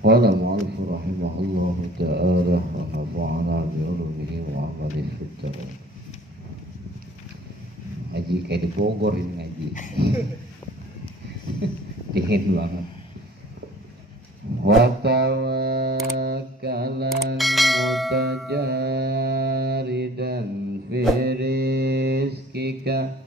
قال المؤلف رحمه الله تعالى ونفعنا بعلومه وعمله في الدارين. Ngaji kayak di Bogor ini ngaji. Dingin banget. Wa tawakkalan mutajaridan fi rizqika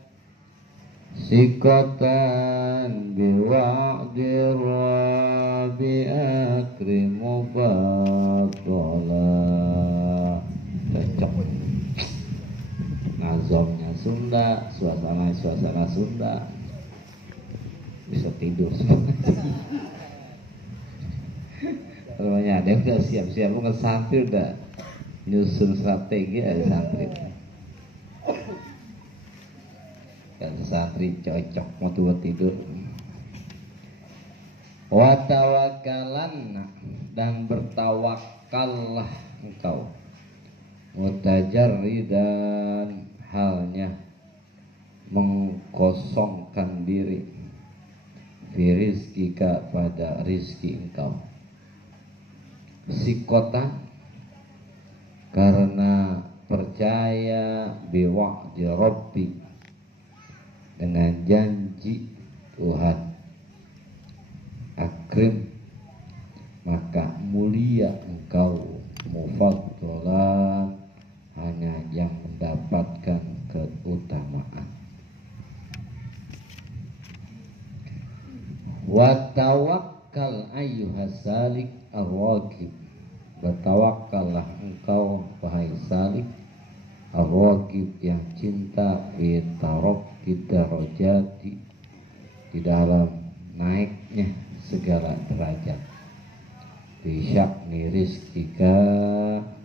sikatan biwa'di rabbi akrimu fatola. Cocok nazomnya Sunda, suasana Sunda, bisa tidur semua. Namanya ada udah siap-siap bukan santri, udah nyusun strategi ada santri. Dan santri cocok mau buat tidur. Wa tawakkalan, dan bertawakallah engkau. Mutajarridan, halnya mengkosongkan diri. Fi rizqika, pada rizki engkau. Sikota, karena percaya biwa'di rabbi, dengan janji Tuhan. Akrim, maka mulia engkau. Mufaddolan, hanya yang mendapatkan keutamaan. Wa tawakkal ayyuhas salik ar-raqib, bertawakkallah engkau wahai salik ar-raqib, yang cinta bitarok darajati, di dalam naiknya segala derajat. Bisyakni rizkika,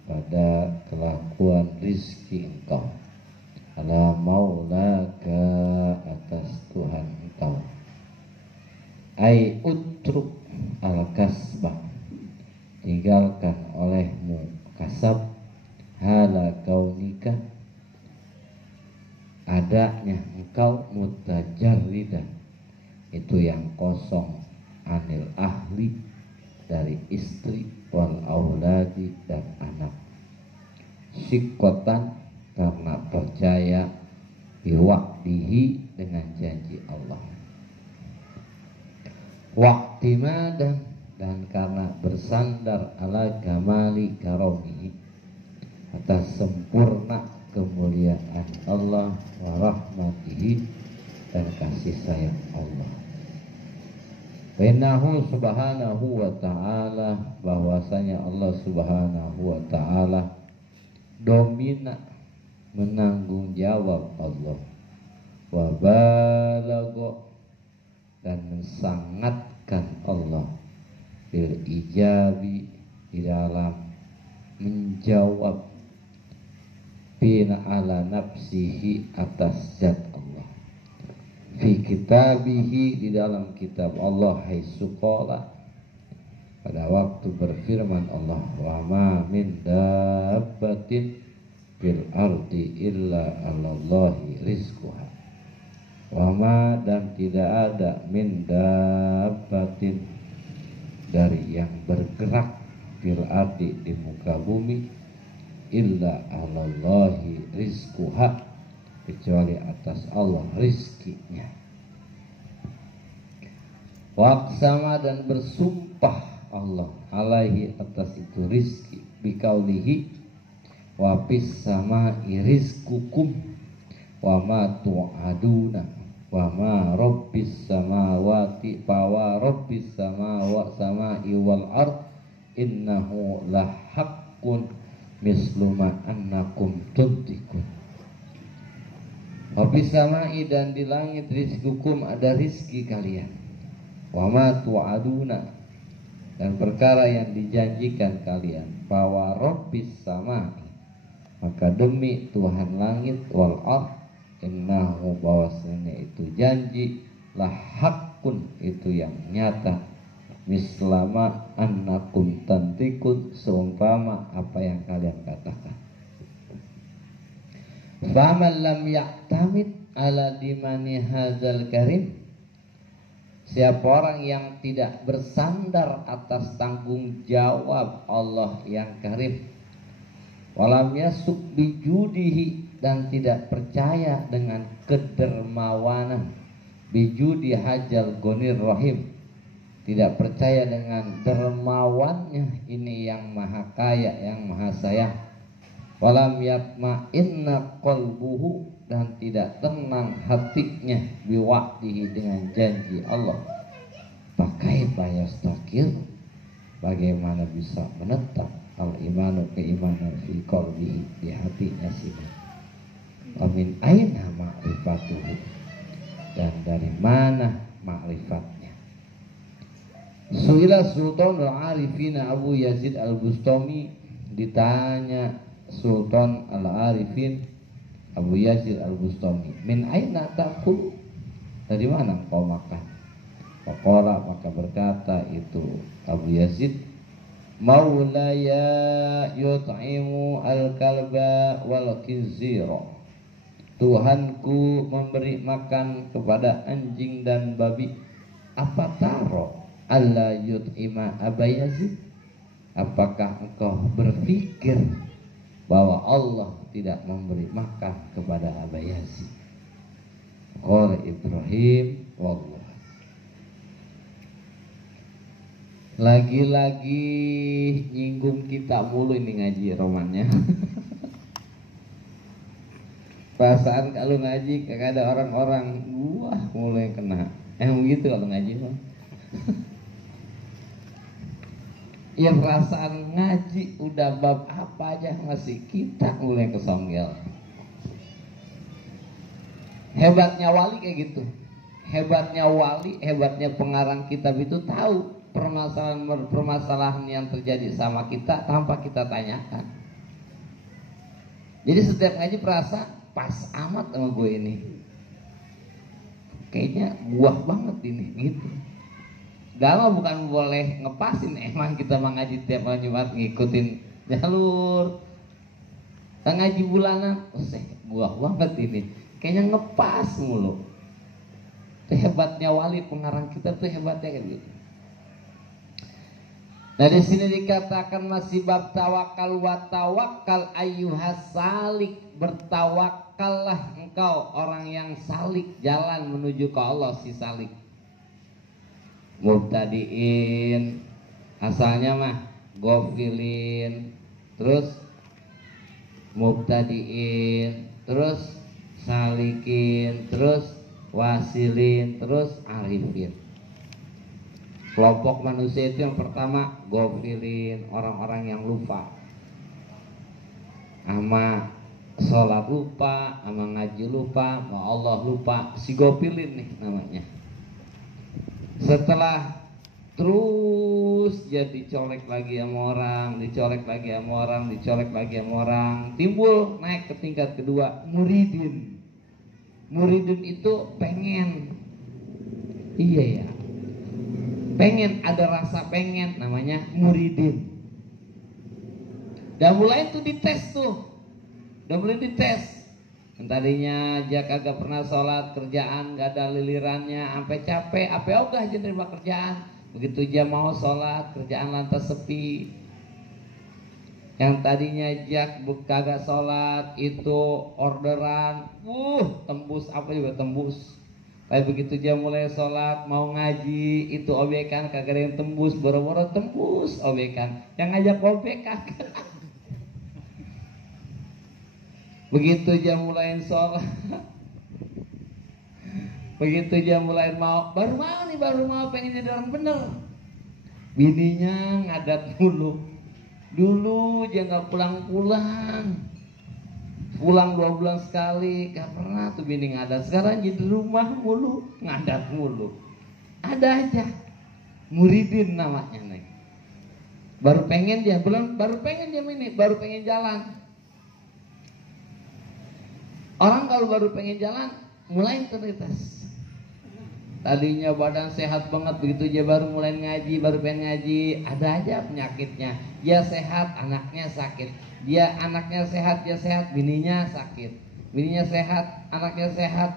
pada kelakuan rizki engkau. Ala maulaka, atas Tuhan engkau. Ai utruk al-kasbah, tinggalkan olehmu kasab. Hala kaunika, adanya engkau. Mutajarridan, itu yang kosong. Anil ahli, dari istri. Wal auladi, dan anak. Sikotan, karena percaya. Biwa'dihi, dengan janji Allah. Wa'timadan, dan karena bersandar ala kamali karomihi, atas sempurna kemuliaan Allah. Wa rahmatihi, dan kasih sayang Allah. Innahu subhanahu wa ta'ala, bahwasanya Allah subhanahu wa ta'ala domina, menanggung jawab Allah. Wa balago, dan mensangatkan Allah. Bil ijabi, di dalam menjawab. Bina ala nafsihi, atas zat Allah. Fi kitabihi, di dalam kitab Allah. Haitsu qala, pada waktu berfirman Allah. Wa ma min dabbatin fil ardi illa 'alallahi rizquha. Wa ma, dan tidak ada. Min dabbatin, dari yang bergerak. Fil ardi, di muka bumi. Illa 'alallahi rizquha, kecuali atas Allah rizkinya. Waqsama, dan bersumpah Allah alaihi, atas itu rizki. Bikaulihi, wa fis samai rizqukum wa ma tu'aduna wa ma rabbis samawati wa rabbis samai wal ard innahu lahaqqun mislu ma annakum tuntikun. Wabis samai, dan di langit. Rizqukum, ada rizki kalian. Wa ma tu'aduna, dan perkara yang dijanjikan kalian. Wa rabbis samai, maka demi Tuhan langit. Wal ard, innahu, bahwasanya itu janji. Lahaqqun, itu yang nyata. Mislama annakum tantikun, seumpama apa yang kalian katakan. Faman lam ya'tamid ala dimani hadzal karim, Siapa orang yang tidak bersandar atas tanggung jawab Allah yang karim, walam yasuk bijudihi, dan tidak percaya dengan kedermawanan, bijudi hajal gonir rahim, tidak percaya dengan dermawannya ini yang maha kaya, yang maha sayang. Walam yatma'inna qalbuhu, dan tidak tenang hatinya, biwa'dihi, dengan janji Allah. Pakai bayastakir, bagaimana bisa menetap al-imanu, keimanan, fi qalbihi, di hatinya sini. Amin aina ma'rifatuhu, dan dari mana ma'rifatnya. Su'ila Sultan al-Arifin Abu Yazid al-Bustami, ditanya Sultan al-Arifin Abu Yazid al-Bustami, min aina ta'kul, dari mana engkau makan? Faqala, maka berkata itu Abu Yazid, maulaya yut'imu al-kalba wal khinzira, Tuhanku memberi makan kepada anjing dan babi. Apa taro alla yut'ima Aba Yazid, apakah engkau berpikir bahwa Allah tidak memberi makan kepada Aba Yazid? Qala Ibrahim, wallah. Lagi-lagi nyinggung kita mulu ini ngaji romannya. Perasaan kalau ngaji kagak ada orang-orang, wah mulai kena. Emang gitu kalau ngaji mah. Ya perasaan ngaji udah bab apa aja masih kita mulai kesonggel. Hebatnya wali kayak gitu. Hebatnya wali, hebatnya pengarang kitab itu tahu permasalahan yang terjadi sama kita tanpa kita tanyakan. Jadi setiap ngaji perasa pas amat sama gue ini. Kayaknya buah banget ini gitu. Dalam bukan boleh ngepasin, emang kita mengaji tiap malam Jumat ngikutin jalur. Ngaji bulanan, buah banget ini. Kayaknya ngepas mulu. Itu hebatnya wali, pengarang kitab tuh hebatnya kayak gitu. Nah di sini dikatakan masih bab tawakal, wa tawakkal ayyuhas salik, bertawakallah engkau orang yang salik, jalan menuju ke Allah si salik. Mubtadiin asalnya mah gofilin, terus mubtadiin, terus salikin, terus wasilin, terus arifin. Kelompok manusia itu yang pertama gofilin, orang-orang yang lupa, ama sholat lupa, ama ngaji lupa, ama Allah lupa, si gofilin nih namanya. Setelah terus jadi colek lagi sama orang, dicolek lagi sama orang, dicolek lagi sama orang, timbul naik ke tingkat kedua, muridin. Muridin itu pengen, iya ya, pengen, ada rasa pengen, namanya muridin. Dan mulai tuh dites tuh, udah mulai dites. Tadinya aja kagak pernah sholat, kerjaan gak ada lilirannya, sampai capek, apa ogah aja nerima kerjaan. Begitu aja mau sholat, kerjaan lantas sepi. Yang tadinya jak kagak sholat, itu orderan, tembus apa juga tembus. Tapi begitu aja mulai sholat, mau ngaji, itu obekan kagak ada yang tembus, boro-boro tembus obekan. Yang ngajak obek kagak. Begitu aja mulai sholat, begitu aja mulai mau, baru mau pengen jadi orang bener. Bininya ngadat mulu. Dulu aja gak pulang-pulang, pulang 2 bulan sekali, gak pernah tuh bini ngadat. Sekarang jadi rumah mulu, ngadat mulu. Ada aja, muridin namanya nih. Baru pengen dia, baru pengen dia ini, baru pengen jalan. Orang kalau baru pengen jalan, mulai terlintas. Tadinya badan sehat banget, begitu aja baru mulai ngaji, baru pengen ngaji, ada aja penyakitnya. Dia sehat, anaknya sakit. Dia anaknya sehat, dia sehat, bininya sakit. Bininya sehat, anaknya sehat,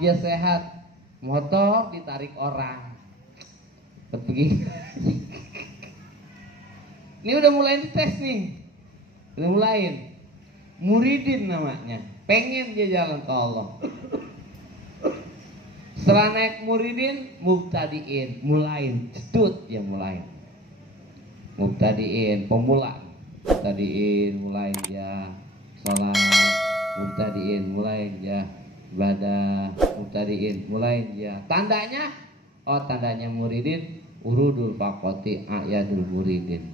dia sehat. motor ditarik orang. Pergi. Ini udah mulai dites nih. Udah mulai. Muridin namanya. Pengen dia jalan ke Allah. Setelah naik muridin, mubtadiin, mulai. Cedut dia mulai. Mubtadiin, pemula. Mubtadiin, mulai dia sholat. Mubtadiin, mulai dia ibadah. Mubtadiin, mulai dia. Tandanya, tandanya muridin. Urudul faqoti ayadul muridin.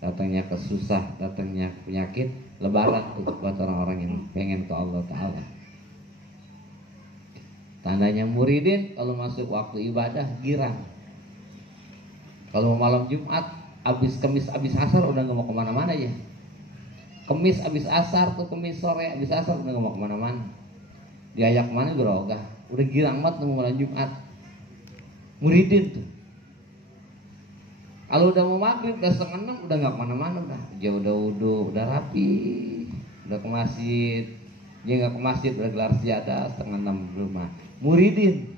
Datangnya kesusah, datangnya penyakit, lebaran tuh buat orang-orang yang pengen ke Allah Ta'ala. Tandanya muridin, kalau masuk waktu ibadah girang. Kalau malam Jumat, abis kemis, abis asar udah gak mau kemana-mana ya. Kemis abis asar tuh, kemis sore abis asar udah gak mau kemana-mana. Diajak kemana gerogah, udah girang banget nunggu malam Jumat. Muridin tuh. Kalau udah mau maghrib, udah 5:30 udah gak kemana-mana, dia udah wudu, udah rapi, udah ke masjid. Dia gak ke masjid, udah gelar sejadah 5:30 di rumah. Muridin.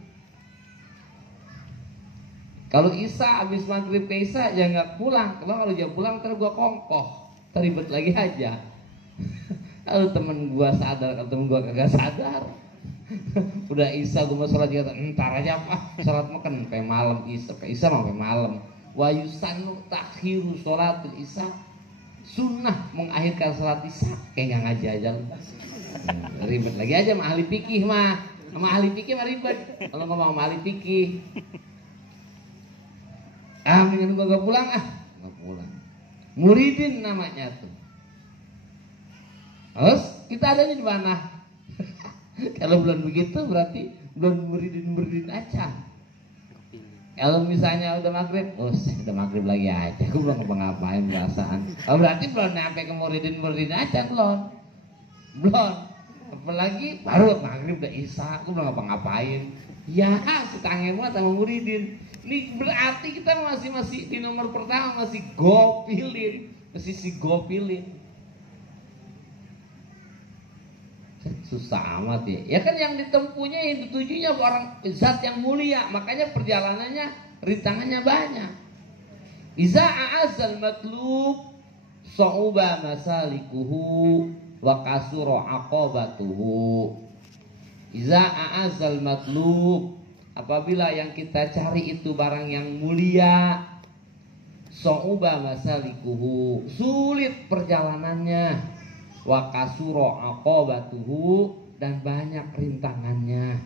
Kalau Isya abis maghrib ke Isya, dia gak pulang. Kalau dia pulang ntar gua kongkoh, teribet lagi aja. Kalau temen gua sadar, kalau temen gua kagak sadar. Udah Isya gua mau sholat, dia kata ntar aja apa, sholat makan sampai malam. Isya ke Isya sampai malam. Wa yusannu takhiru sholatul Isya, sunnah mengakhirkan sholat Isya. Kayak gak ngaji aja lu. Ribet lagi aja sama ahli fikih mah. Sama ahli fikih mah ribet. Kalau ngomong sama ahli fikih, mendingan gua gak pulang gak pulang. Muridin namanya tuh. Terus kita adanya di mana? Kalau belum begitu berarti belum muridin aja. Kalau misalnya udah maghrib, udah maghrib lagi aja, gue belum ngapa-ngapain perasaan. Berarti belum nyampe ke muridin aja, belum. Apalagi baru maghrib udah Isya, gue belum ngapa-ngapain. Ya, setangen banget sama muridin. Ini berarti kita masih di nomor pertama, masih gopilin, si gopilin. Susah amat ya. Ya kan yang ditempuhnya, yang ditujunya orang zat yang mulia, makanya perjalanannya rintangannya banyak. Iza a'azal matlub sa'uba masalikuhu wa kasura aqabatuhu. Iza a'azal matlub, apabila yang kita cari itu barang yang mulia, sa'uba masalikuhu, sulit perjalanannya, wa kasura aqabatuhu, dan banyak rintangannya.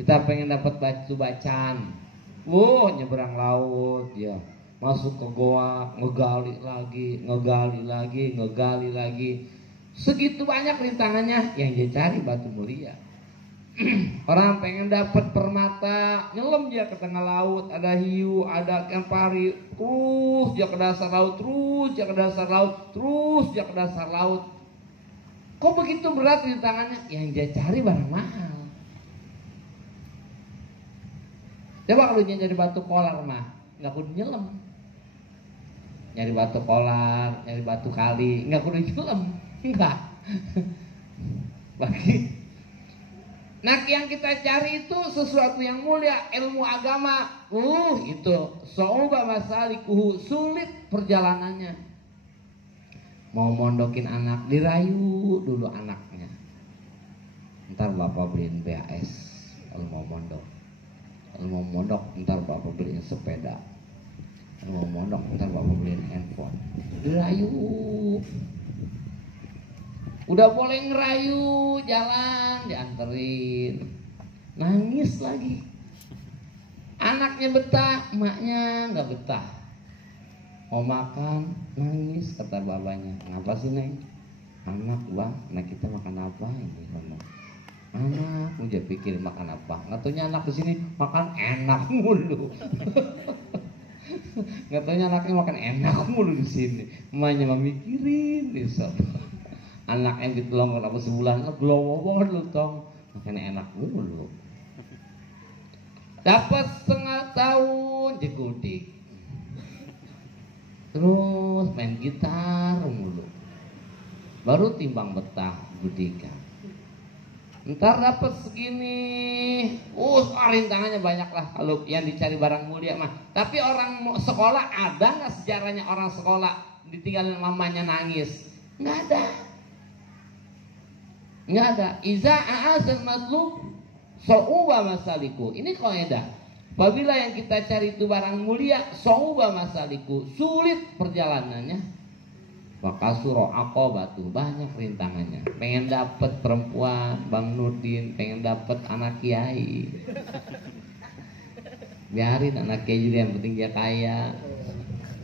Kita pengen dapat bacaan, nyeberang laut ya, masuk ke goa, ngegali lagi, segitu banyak rintangannya. Yang dia cari batu mulia. Orang pengen dapat permata, nyelam dia ke tengah laut, ada hiu, ada ikan pari, terus dia ke dasar laut, terus dia ke dasar laut, terus dia ke dasar laut. Kok begitu berat di tangannya? Yang dia cari barang mahal. Coba kalau dia nyari batu kolar mah, nggak kudu nyelam. Nyari batu kolar, nyari batu kali, nggak kudu nyelam, enggak. Bagi. Nah, yang kita cari itu sesuatu yang mulia, ilmu agama. Itu so'uba masalikuhu, sulit perjalanannya. Mau mondokin anak, dirayu dulu anaknya. Ntar bapak beliin BAS kalau mau mondok. Kalau mau mondok, ntar bapak beliin sepeda. Kalau mau mondok, ntar bapak beliin handphone. Dirayu. Udah boleh ngerayu, jalan, dianterin, nangis lagi. Anaknya betah, emaknya nggak betah. Mau makan, nangis, kata babanya. Ngapa sih Neng? Anak bang, anak kita makan apa ini? Anak, udah pikir makan apa? Nggak taunya anak kesini makan enak mulu. Nggak taunya anaknya makan enak mulu di sini. Emaknya mah mikirin nih sob. Anak yang ditolong apa sebulan, glowo banget lu tong, makan enak dulu. Dapat 1/2 tahun digudik, terus main gitar mulu, baru timbang betah gudikan. Ntar dapat segini, rintangannya banyak lah kalau yang dicari barang mulia mah. Tapi orang sekolah, ada nggak sejarahnya orang sekolah ditinggalin mamanya nangis? Nggak ada, nggak ada. Iza a'azal matlub so'uba masaliku. Ini kaidah. Apabila yang kita cari itu barang mulia, so'uba masaliku, sulit perjalanannya. Wakasuro akobatu, banyak rintangannya. Pengen dapet perempuan, Bang Nurdin, pengen dapet anak kiai. Biarin anak kiai juga, yang penting dia kaya.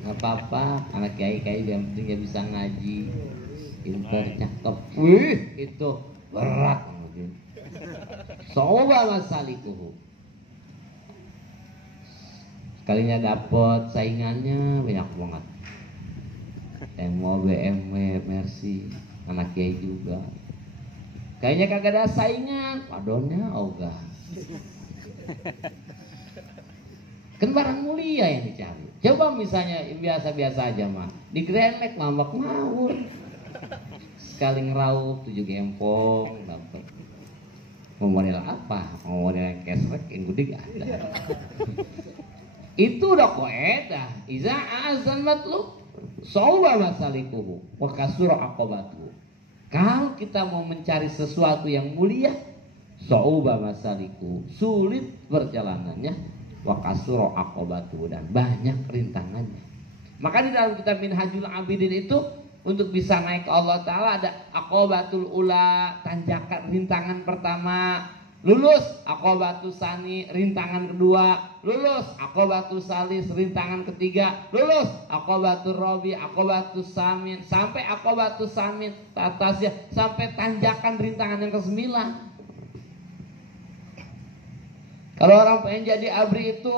Nggak apa-apa, anak kiai yang penting dia bisa ngaji, pintar, cakep. Wih, itu berat. Soba masalikuhu. Sekalinya dapet, saingannya banyak banget. Yang mau BMW, Mercy, anak kiai juga. Kayaknya kagak ada saingan, padonnya ogah. Kan barang mulia yang dicari. Coba misalnya biasa-biasa aja mah, digremek ngambak ngawur. Sekali ngeraup 7 gempong dapat. Mau model apa? Mau model yang kesrek yang gede gak ada. Itu udah koedah. Iza azan matlub Soba masalikuhu wa kasura aqobatuhu. Kalau kita mau mencari sesuatu yang mulia, soba masaliku, sulit perjalanannya, wa kasura aqobatuhu, dan banyak rintangannya. Maka di dalam kitab Minhajul Abidin itu, untuk bisa naik ke Allah Ta'ala ada aqobatul ula, tanjakan rintangan pertama. Lulus aqobatus sani, rintangan kedua. Lulus aqobatus salis, rintangan ketiga. Lulus aqobatus robi, aqobatus samin, sampai aqobatus samin atasnya, sampai tanjakan rintangan yang ke-9. Kalau orang pengen jadi abri itu,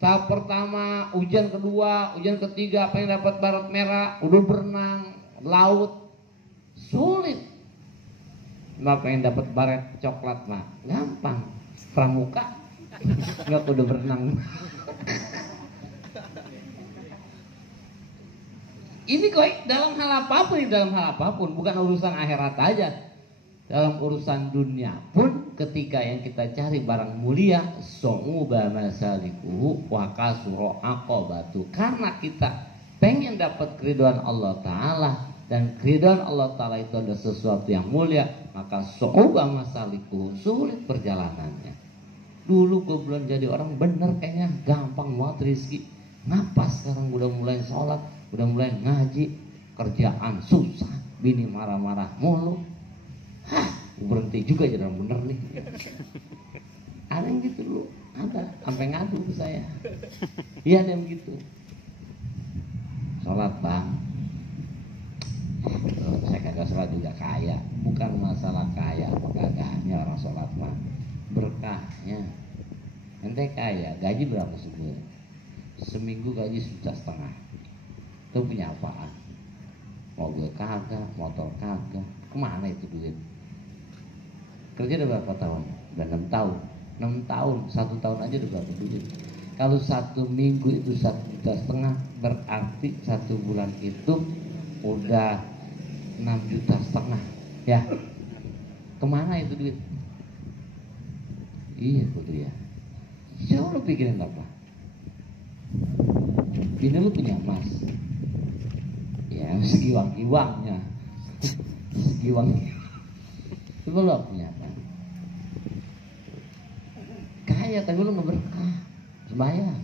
tahap pertama, ujian kedua, ujian ketiga, pengen dapat baret merah, udah berenang laut, sulit. Nggak pengen dapat baret coklat mah gampang, pramuka nggak kudu berenang. Ini kok dalam hal apapun, bukan urusan akhirat aja, dalam urusan dunia pun, ketika yang kita cari barang mulia, so'uba masalikuhu wa kasuro aqobatu, karena kita pengen dapat keridhaan Allah Ta'ala, dan keridhaan Allah Ta'ala itu ada sesuatu yang mulia, maka so'uba masaliku, sulit perjalanannya. Dulu gue belum jadi orang bener, kayaknya gampang banget rezeki. Ngapa sekarang udah mulai sholat, udah mulai ngaji, kerjaan susah, bini marah-marah mulu. Berhenti juga jadi orang bener nih. Ada yang gitu dulu, ada, sampai ngadu ke saya. Iya, ada yang gitu. Sholat bang, saya kagak sholat juga kaya. Bukan masalah kaya apa kagaknya orang sholat mah, berkahnya. Ente kaya, gaji berapa sebulan? Seminggu gaji 1,5 juta. Itu punya apaan? Mobil kagak, motor kagak, kemana itu duit? Kerja udah berapa tahun? Udah 6 tahun. 6 tahun, 1 tahun aja udah berapa duit? Kalau 1 minggu itu 1,5 juta, berarti 1 bulan itu udah 6,5 juta. Ya, kemana itu duit? Iya betul ya. Siapa lu pikirin apa? Bini lu punya emas, ya segiwang-giwangnya, segiwang-giwang. Coba lu punya apa? Kaya tapi lu nggak berkah. Sembayang,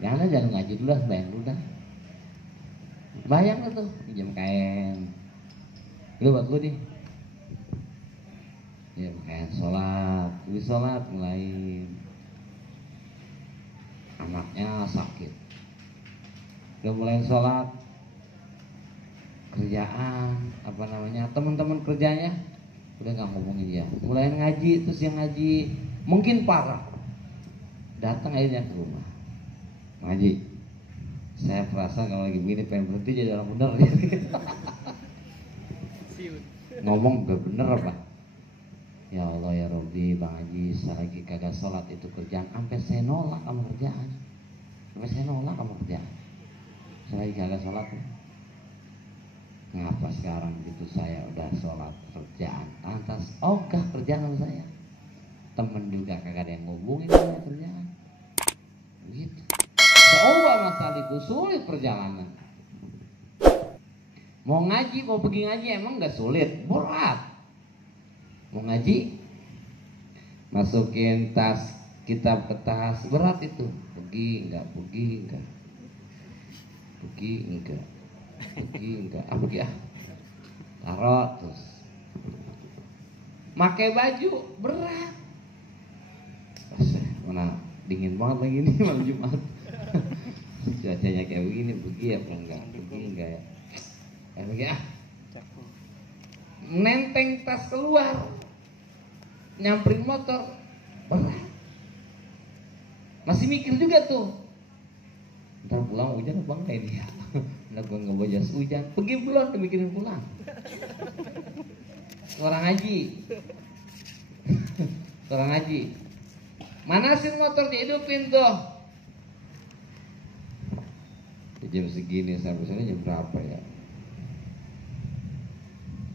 jangan ngaji dulu lah, bayang dulu dah. Bayang lah tuh, pinjam kain. Lu buat gue nih. Ya kain sholat, habis sholat mulai anaknya sakit. Udah mulai sholat, kerjaan, apa namanya, teman-teman kerjanya udah nggak ngomongin dia. Mulai ngaji, terus yang ngaji mungkin parah, datang akhirnya ke rumah ngaji. Saya perasa kalau lagi begini pengen berhenti jadi orang bener. Ngomong gak bener apa? Ya Allah ya Rabbi, Bang Haji, saya lagi kagak sholat itu kerjaan, sampai saya nolak sama kerjaan. Saya lagi kagak sholat. ngapa sekarang gitu saya udah sholat kerjaan lantas ogah kerjaan saya, temen juga kagak ada yang ngubungin saya kerjaan gitu. Coba masaliku sulit perjalanan, mau ngaji mau pergi ngaji emang nggak sulit, berat. Mau ngaji masukin tas kitab ke tas berat itu, pergi enggak taruh terus. Pakai baju berat, mana dingin banget lagi nih malam Jumat. Cuacanya kayak begini, pergi apa enggak ya, kayak begini nenteng tas keluar, nyamperin motor berat. Masih mikir juga tuh, ntar pulang hujan apa enggak ini ya. Ntar gue nggak bawa jas hujan, pergi belum mikirin pulang. Orang haji manasin motor dihidupin tuh. Jam segini sampai sana jam berapa ya?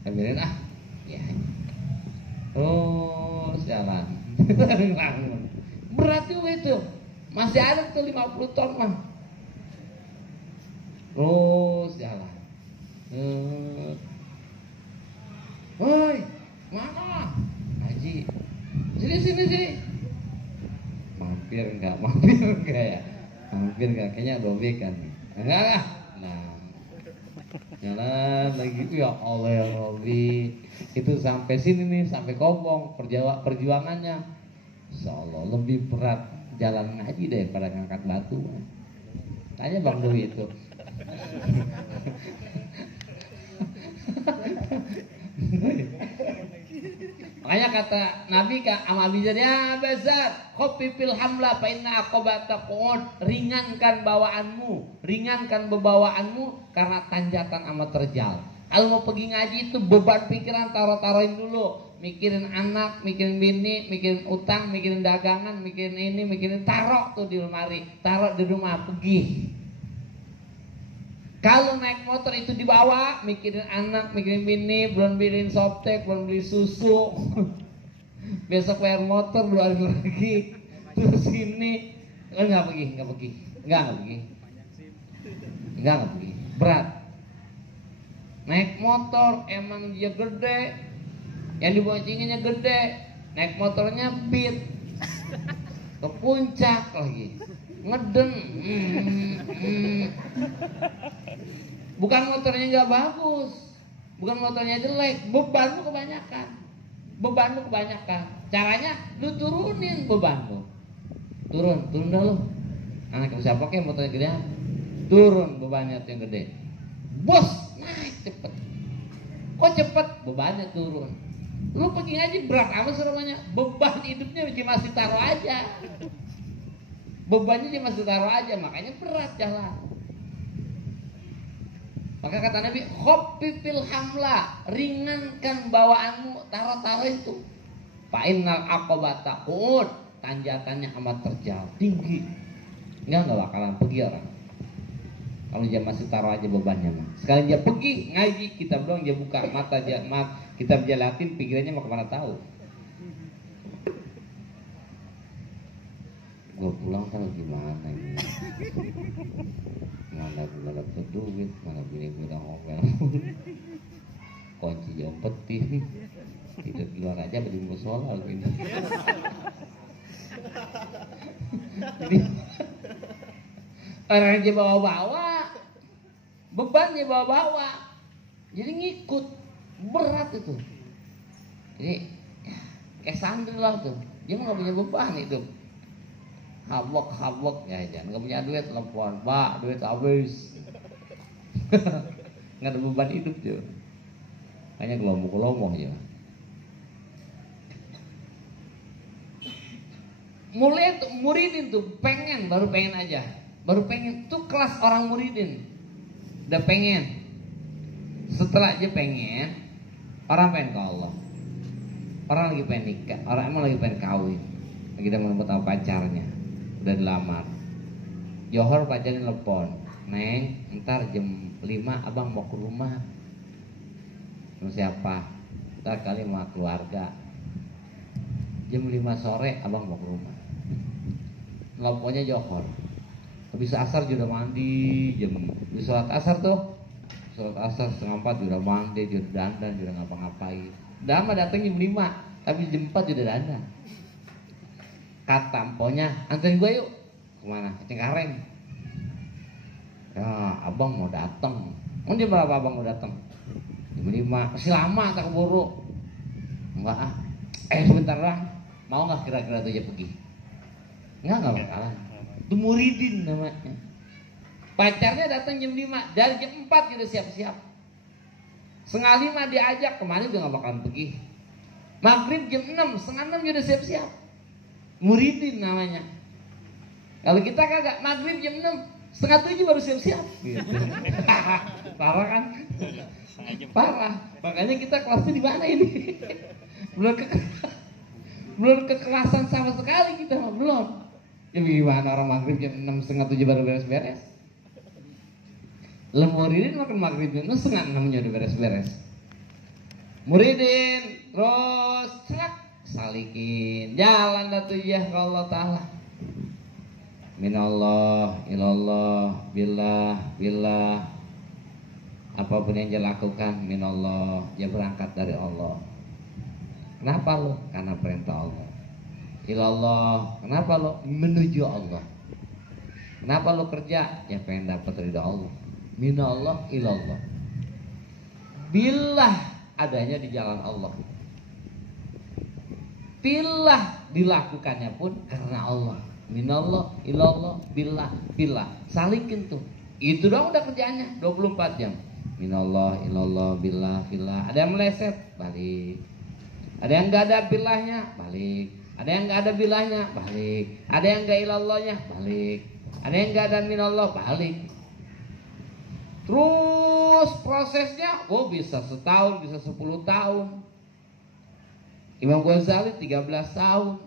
Ambilin ya. Terus jalan. Berat juga itu. Masih ada tuh 50 ton mah. Terus jalan. Woi, mana? Haji. Sini. Mampir enggak ya? Mampir enggak? Kayaknya dobekan nih. Enggak. Nah. Jalan lagi, ya Allah ya Rabbi. Itu sampai sini nih, sampai Kobong perjuangannya. Insyaallah lebih berat jalan ngaji daripada ngangkat batu. Tanya Bang Dewi itu. Makanya kata Nabi sama Abizar, ya Abizar, khafifil hamla fa inna aqabata qu'ud, ringankan bebawaanmu karena tanjakan amat terjal. Kalau mau pergi ngaji itu beban pikiran taruhin dulu, mikirin anak, mikirin bini, mikirin utang, mikirin dagangan, mikirin ini, mikirin, taruh tuh di lemari, taruh di rumah, pergi. Kalau naik motor itu dibawa, mikirin anak, mikirin bini, belum beliin softtek, belum beli susu. Besok bayar motor 2 hari lagi. Terus ini, enggak pergi. Berat. Naik motor emang dia gede, yang diboncinginnya gede. Naik motornya beat, ke puncak lagi. Ngeden. Bukan motornya nggak bagus, bukan motornya jelek, bebanmu kebanyakan. Caranya lu turunin bebanmu. Turun dah lu. Anak siapa kayak motornya gede, turun bebannya yang gede. Bos naik cepet. Kok cepet? Bebannya turun. Lu pergi aja berat amat semuanya. Beban hidupnya masih taruh aja. Bebannya dia masih taruh aja, makanya berat jalan. Maka kata Nabi, khaffifil hamla, ringankan bawaanmu, taruh itu. Fa innal aqabata qu'ud, tanjakannya amat terjal, tinggi. Enggak bakalan pergi orang. Kalau dia masih taruh aja bebannya mah. Sekali dia pergi ngaji, kita doang dia buka mata kita jalatin, pikirannya mau kemana tahu. Gue pulang kan gimana ini, mana dapet duit, mana bini gue udah ngomel, kunci jompetin, tidur di luar aja beli musola gini. Jadi orang aja bawa-bawa, bebannya bawa-bawa, jadi ngikut, berat itu. Jadi kayak santri lah tuh, dia nggak punya beban itu. Habok ya, jangan nggak punya duit, telepon Pak, duit habis. Nggak ada beban hidup tuh, hanya gelombong ya. Mulai tuh muridin tuh baru pengen tuh kelas orang muridin udah pengen. Setelah aja pengen, orang pengen ke Allah, orang lagi pengen nikah, orang emang lagi pengen kawin, lagi udah menemukan sama pacarnya, udah dilamar. Johor pacarnya telepon, Neng, ntar jam 5 abang mau ke rumah, Sama siapa? Ntar kali mau keluarga. Jam 5 sore abang mau ke rumah. Lampunya johor. Habis asar juga mandi. Di sholat asar tuh. Sholat asar 3:30 udah mandi, udah dandan, udah ngapa-ngapain. Dama datang jam 5, tapi jam 4 udah dandan. Kata emponya, anterin gue yuk. Kemana? Ke Cengkareng. Ya, abang mau datang. Mau jam berapa abang mau datang? Jam 5. Masih lama tak keburu. Enggak ah. Sebentar lah. Mau nggak kira-kira tuh aja pergi? Enggak bakalan. Itu muridin namanya. Pacarnya datang jam 5, dari jam 4 udah siap-siap. 4:30 diajak, kemarin udah gak bakalan pergi. Maghrib jam 6, 5:30 udah siap-siap. Muridin namanya. Kalau kita kagak, maghrib jam 6, 6:30 baru siap-siap. Gitu. Parah kan? Parah. Makanya kita kelasnya di mana ini? Belum kekerasan sama sekali kita, belum. Ya gimana orang maghrib jam 6, 6:30 baru beres-beres. Muridin makan maghrib jam 5:30 udah beres-beres. Muridin terus celak salikin jalan datu ya ke Allah Ta'ala. Minallah ilallah billah apapun yang dia lakukan minallah, dia berangkat dari Allah. Kenapa lo? Karena perintah Allah. Ilallah, kenapa lo? Menuju Allah. Kenapa lo kerja? Ya pengen dapat ridha Allah. Minallah ilallah. Billah, adanya di jalan Allah. Billah, dilakukannya pun karena Allah. Minallah ilallah billah. Salikin tuh. Itu doang udah kerjaannya 24 jam. Minallah ilallah billah. Ada yang meleset, balik. Ada yang gak ada billahnya, balik. Ada yang gak ada billahnya, balik. Ada yang gak ilallahnya, balik. Ada yang gak ada minallah, balik. Terus prosesnya, bisa setahun, bisa 10 tahun. Imam Ghazali 13 tahun.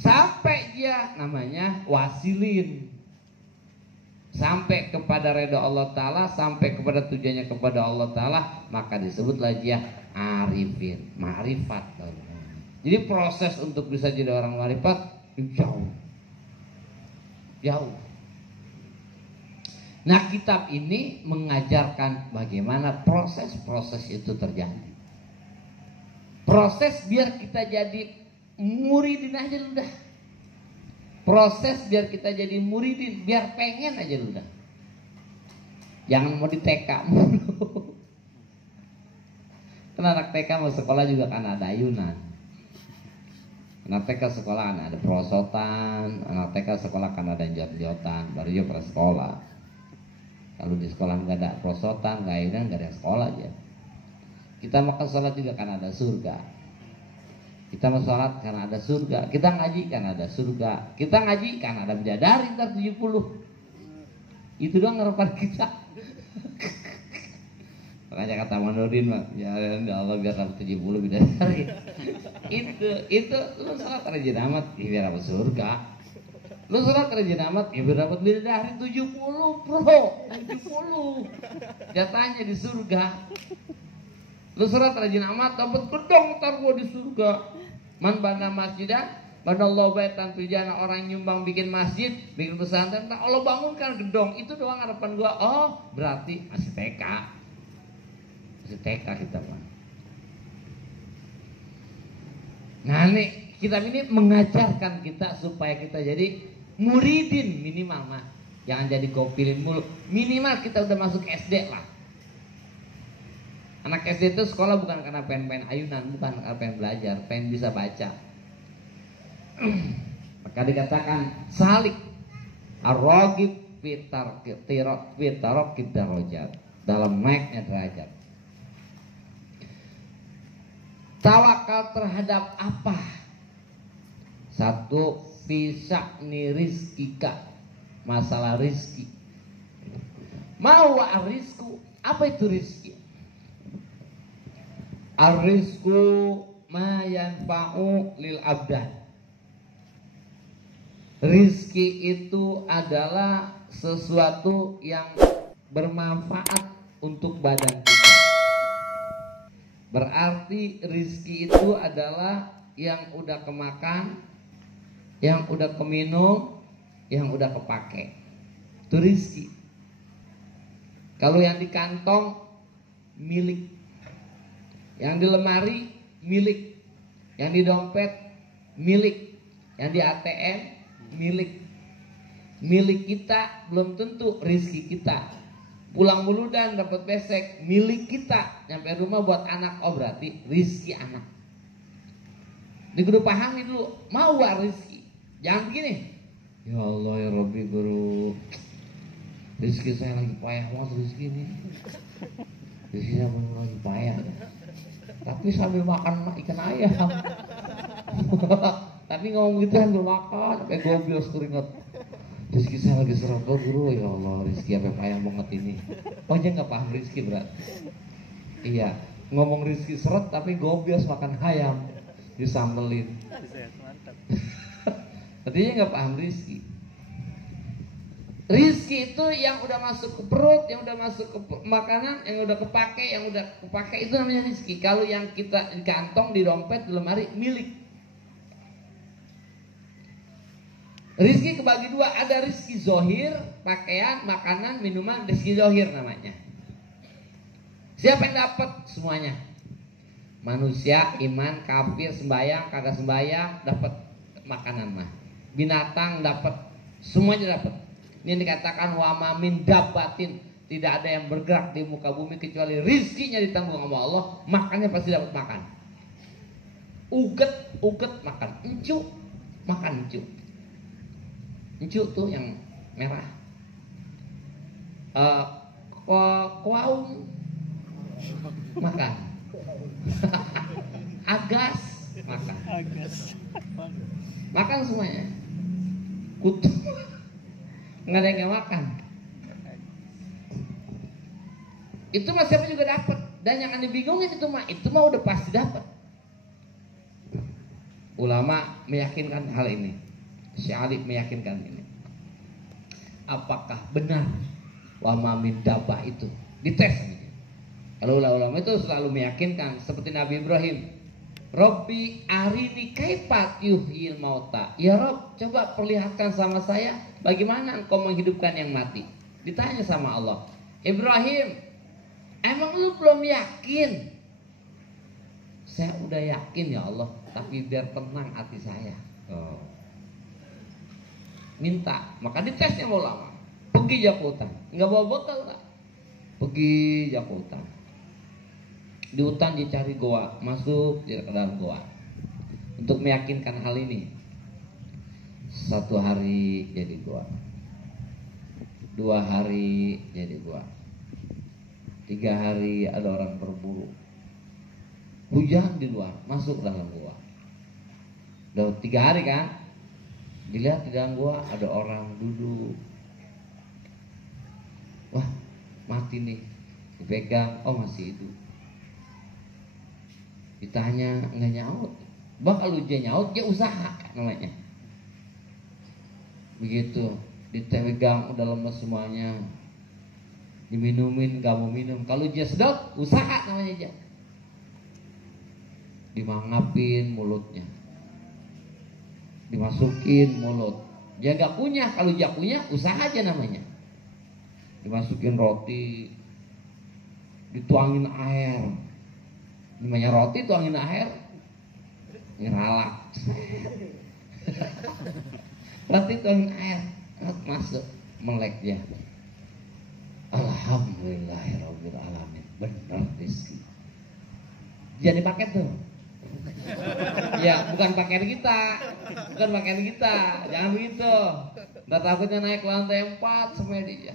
Sampai dia namanya wasilin. Sampai kepada redha Allah Ta'ala, sampai kepada tujuannya kepada Allah Ta'ala, maka disebutlah dia arifin, ma'rifat. Jadi proses untuk bisa jadi orang ma'rifat jauh. Nah, kitab ini mengajarkan bagaimana proses-proses itu terjadi. Proses biar kita jadi muridin aja udah. Proses biar kita jadi muridin, biar pengen aja udah. Jangan mau di TK mulu. Kan anak TK mau sekolah juga kan ada ayunan. Anak TK sekolah kan ada perosotan, anak TK sekolah kan ada jot-jotan, baru dia pada sekolah. Kalau di sekolah nggak ada perosotan, nggak ayunan, nggak ada sekolah aja. Kita makan sholat juga kan ada surga. Kita mau sholat karena ada surga. Kita ngaji karena ada surga. Kita ngaji karena ada bidadari ntar 70. Itu doang harapan kita. Makanya kata Manudin, ya Allah biar dapat 70 bidadari. itu lu sholat rajin amat biar dapat surga. Lu sholat rajin amat biar dapat bidadari 70 bro. 70 jatahnya di surga. Lu sholat rajin amat dapat gedong ntar gua di surga. Man bana masjidan, banallahu baitan fil jannah, orang nyumbang bikin masjid, bikin pesantren, tak Allah bangunkan gedong. Itu doang harapan gua. Oh, berarti masih TK. Masih TK kita, Pak. Nah, nih kitab ini mengajarkan kita supaya kita jadi muridin minimal, mah. Jangan jadi kopilin mulu. Minimal kita udah masuk SD lah. Anak SD itu sekolah bukan karena pengen ayunan, bukan karena pengen belajar, pengen bisa baca. Maka dikatakan salik ar-ragib fitarok darajat, dalam naiknya derajat. Tawakal terhadap apa? Satu, fisak ni rizkika, masalah rizki. Mau rizku, apa itu rizki? Ar-rizku ma yanfa'u lil abdan. Rizki itu adalah sesuatu yang bermanfaat untuk badan kita. Berarti rizki itu adalah yang udah kemakan, yang udah keminum, yang udah kepake. Itu rizki. Kalau yang di kantong milik, yang di lemari milik, yang di dompet milik, yang di ATM milik. Milik kita belum tentu rizki kita. Pulang muludan dapat besek milik kita. Nyampe rumah buat anak, oh berarti rizki anak. Di kudu pahami dulu, mau gak rizki? Jangan begini, ya Allah ya Rabbi guru, rizki saya lagi payah banget rizki ini. Rizki saya lagi payah. Tapi sambil makan ikan ayam. Tapi ngomong gitu kan belum makan, kayak gobios keringet. Rizki saya lagi seret guru, ya Allah rizki apa payah banget ini. Oh dia nggak paham rizki berarti. Iya, ngomong rizki seret tapi gobios makan ayam disambelin. Artinya nggak paham rizki. Rizki itu yang udah masuk ke perut, yang udah masuk ke makanan, yang udah kepake itu namanya rizki. Kalau yang kita di kantong, di dompet, di lemari milik. Rizki kebagi dua, ada rizki zohir, pakaian, makanan, minuman, rizki zohir namanya. Siapa yang dapat semuanya? Manusia, iman, kafir, sembahyang, kagak sembahyang, dapat makanan mah. Binatang dapat, semuanya dapat. Ini dikatakan wa ma min dabbatin, tidak ada yang bergerak di muka bumi kecuali rizkinya ditanggung sama Allah, makannya pasti dapat makan. Uget makan, encu makan encu. Encu tuh yang merah. Kuaum makan. Agas makan. Makan semuanya. Kutu nggak ada yang makan. Itu mah siapa juga dapat. Dan jangan dibingungin itu mah udah pasti dapat. Ulama meyakinkan hal ini. Syekh Ali meyakinkan ini. Apakah benar wa ma min dabbah itu? Dites. Kalau ulama itu selalu meyakinkan seperti Nabi Ibrahim. Robbi arini kaifa yuhyil mauta. Ya Rob, coba perlihatkan sama saya bagaimana engkau menghidupkan yang mati. Ditanya sama Allah. Ibrahim, emang lu belum yakin? Saya udah yakin ya Allah, tapi biar tenang hati saya. Minta, maka ditesnya ulama. Pergi Jakarta, nggak bawa bekal tak? Pergi Jakarta. Di hutan dicari goa, masuk ke dalam goa untuk meyakinkan hal ini. 1 hari jadi goa, 2 hari jadi goa, 3 hari ada orang berburu, hujan di luar, masuk dalam goa. Udah 3 hari kan, dilihat di dalam goa ada orang duduk. Wah mati nih, dipegang, oh masih hidup. Ditanya nggak nyaut, kalau dia nyaut dia usaha namanya. Begitu dipegang udah lemes semuanya, diminumin nggak mau minum. Kalau dia sedot usaha namanya dia. Dimangapin mulutnya, dimasukin mulut. Dia nggak punya, kalau dia punya usaha aja namanya. Dimasukin roti, dituangin air. Namanya roti tuangin air, ngeralak. Roti tuangin air, masuk, melek dia. Alhamdulillahirabbil alamin. Benar rezeki. Jadi paket tuh. Ya, bukan pakaian kita. Jangan begitu. Nggak takutnya naik lantai 4 sama dia.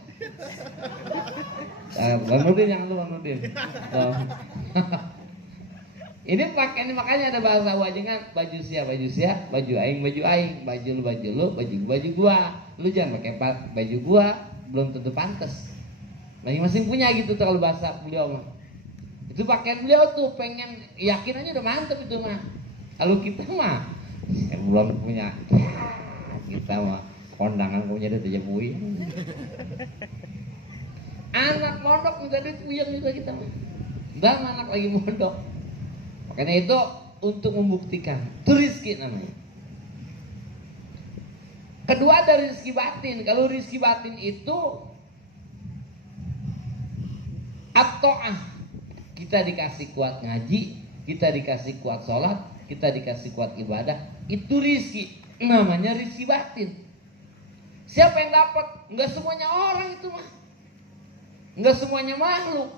Bang Nurdin, jangan lupa Bang Nurdin. Ini pakaian, makanya ada bahasa wajangan, baju sia, baju aing, baju lu, baju gua. Lu jangan pakai baju gua, belum tentu pantas. Masing-masing punya gitu tuh kalau bahasa beliau mah. Itu pakaian beliau tuh pengen yakin aja udah mantep itu mah. Kalau kita mah belum punya. Kita mah kondangan punya duit aja buyang. Anak mondok minta duit buyang juga kita mah. Dan anak lagi mondok Karena itu untuk membuktikan itu rizki namanya. Kedua dari rizki batin. Kalau rizki batin itu at-ta'ah, kita dikasih kuat ngaji, kita dikasih kuat sholat, kita dikasih kuat ibadah, itu rizki, namanya rizki batin. Siapa yang dapat? Enggak semuanya orang itu mah, enggak semuanya makhluk.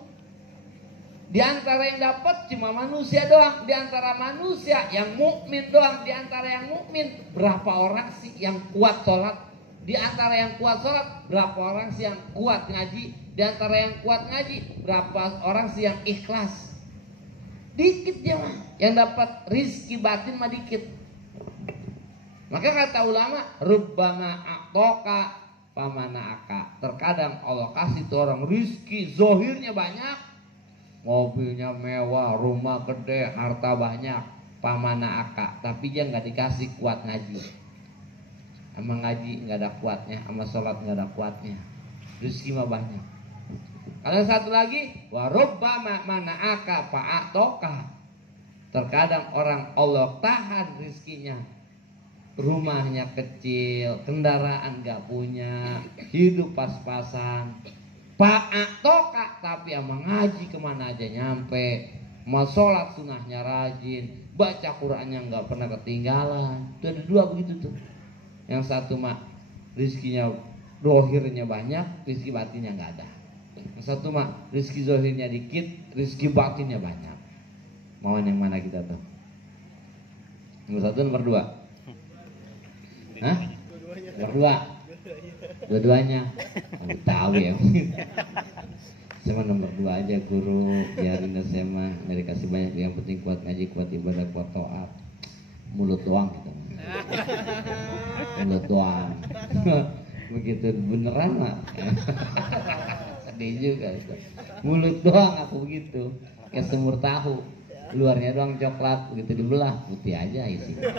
Di antara yang dapat cuma manusia doang. Di antara manusia yang mukmin doang. Di antara yang mukmin berapa orang sih yang kuat sholat? Di antara yang kuat sholat berapa orang sih yang kuat ngaji? Di antara yang kuat ngaji berapa orang sih yang ikhlas? Dikit dia mah. Yang dapat rizki batin mah dikit. Maka kata ulama, rubbama a'toka pamana'aka. Terkadang Allah kasih tuh orang rizki zohirnya banyak, mobilnya mewah, rumah gede, harta banyak, pamana'aka, tapi dia nggak dikasih kuat ngaji. Sama ngaji nggak ada kuatnya, sama sholat nggak ada kuatnya. Rizki mah banyak. Kalau satu lagi, warubbama mana'aka fa'atoka. Terkadang orang Allah tahan rizkinya, rumahnya kecil, kendaraan nggak punya, hidup pas-pasan. Fa'atoka, tapi sama ngaji kemana aja nyampe, mau sholat sunahnya rajin, baca Qur'annya nggak pernah ketinggalan. Itu ada dua begitu tuh. Yang satu mah rizkinya dohirnya banyak, rizki batinnya nggak ada. Yang satu mah rizki zohirnya dikit, rizki batinnya banyak. Mauan yang mana kita tuh? Nomor satu, nomor dua? Hah? Nomor dua? Dua-duanya. Tahu ya. Sama nomor dua aja guru, biarin saya mah nggak dikasih banyak. Yang penting kuat ngaji, kuat ibadah, kuat taat. Mulut doang gitu. Mulut doang. Begitu beneran mah. Sedih juga itu. Mulut doang aku begitu. Kayak semur tahu. Luarnya doang coklat, begitu dibelah putih aja isinya.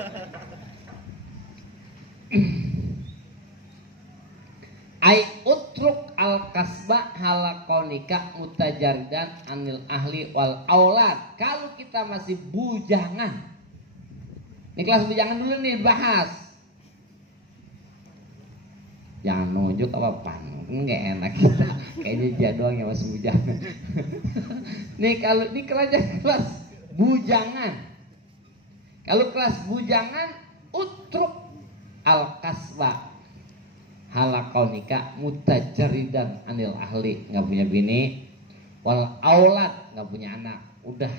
Ai utruk al kasba halakonika mutajaridan anil ahli wal aulad. Kalau kita masih bujangan, ini kelas bujangan dulu nih bahas. Jangan nunjuk apa-apa, nggak enak kita. Kayaknya dia doang yang masih bujangan. Nih kalau di kelas bujangan, kalau kelas bujangan utruk al kasba halakonika mutajaridan anil ahli, nggak punya bini, wal aulad, nggak punya anak, udah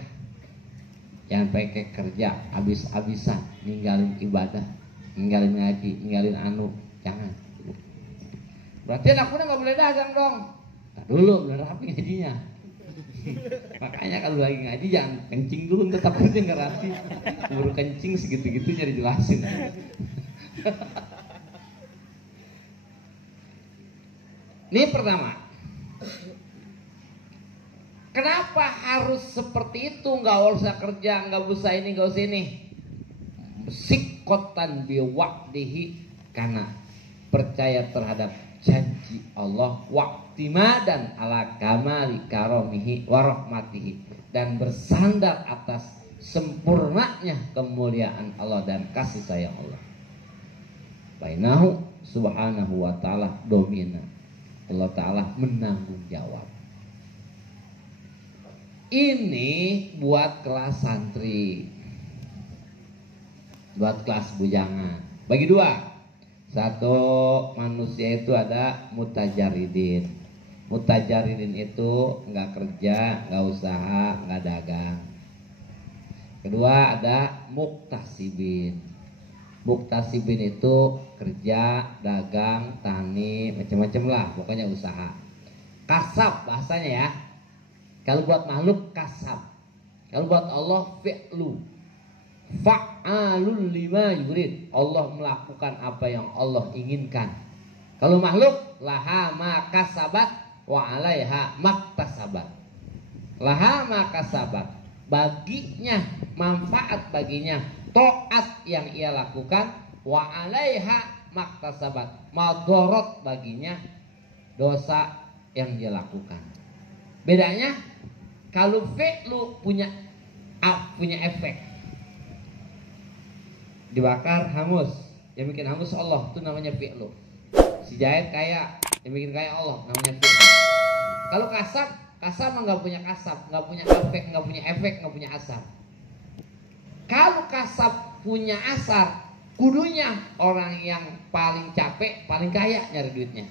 jangan pakai kerja habis-habisan, ninggalin ibadah, ninggalin ngaji, ninggalin jangan. Berarti anak muda nggak boleh dagang dong. Nah, dulu belum rapi ngajinya. Makanya kalau lagi ngaji jangan kencing dulu, tetap aja nggak rapi. Baru kencing segitu-gitunya dijelasin. Ini pertama. Kenapa harus seperti itu? Nggak usah kerja, nggak usah ini, nggak usah ini. Sikotan biwakdihi, karena percaya terhadap janji Allah, waqtimadan ala kamali karomihi warahmatihi, dan bersandar atas sempurnanya kemuliaan Allah dan kasih sayang Allah. Bainahu subhanahu wa ta'ala domina, Allah ta'ala menanggung jawab. Ini buat kelas santri, buat kelas bujangan. Bagi dua. Satu, manusia itu ada mutajaridin. Mutajaridin itu nggak kerja, nggak usaha, nggak dagang. Kedua ada muktasibin. Muktasibin itu kerja, dagang, tani, macam-macam lah, pokoknya usaha. Kasab bahasanya ya. Kalau buat makhluk kasab, kalau buat Allah fi'lu, fa'alul lima yurid. Allah melakukan apa yang Allah inginkan. Kalau makhluk, laha ma kasabat wa alaiha maktasabat. Laha ma kasabat, baginya manfaat, baginya taat yang ia lakukan, wa alaiha maktasabat, madorot baginya dosa yang dia lakukan. Bedanya kalau fi'lu punya punya efek. Dibakar hangus, yang bikin hangus Allah, itu namanya fi'lu. Si jahit kaya, yang bikin kaya Allah, namanya fi'lu. Kalau kasar mah nggak punya kasar, nggak punya efek, nggak punya asar. Kalau kasar punya asar, kudunya orang yang paling capek, paling kaya nyari duitnya.